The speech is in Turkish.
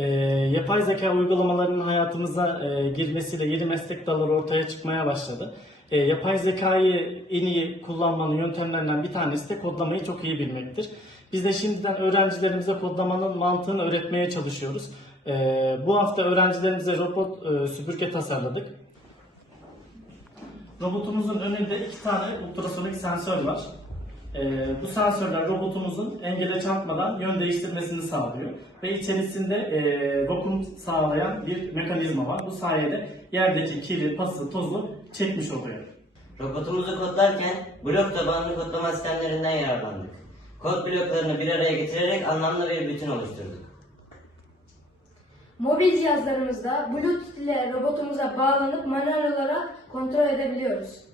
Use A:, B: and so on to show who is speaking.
A: E, yapay zeka uygulamalarının hayatımıza e, girmesiyle yeni meslek dalları ortaya çıkmaya başladı. E, yapay zekayı en iyi kullanmanın yöntemlerinden bir tanesi de kodlamayı çok iyi bilmektir. Biz de şimdiden öğrencilerimize kodlamanın mantığını öğretmeye çalışıyoruz. E, bu hafta öğrencilerimize robot e, süpürge tasarladık. Robotumuzun önünde iki tane ultrasonik sensör var. Ee, bu sensörler robotumuzun engele çarpmadan yön değiştirmesini sağlıyor. Ve içerisinde e, vakum sağlayan bir mekanizma var. Bu sayede yerdeki kiri, pası, tozu çekmiş oluyor.
B: Robotumuzu kodlarken blok tabanlı kodlama sistemlerinden yararlandık. Kod bloklarını bir araya getirerek anlamlı bir bütün oluşturduk.
C: Mobil cihazlarımızda Bluetooth ile robotumuza bağlanıp manuel olarak kontrol edebiliyoruz.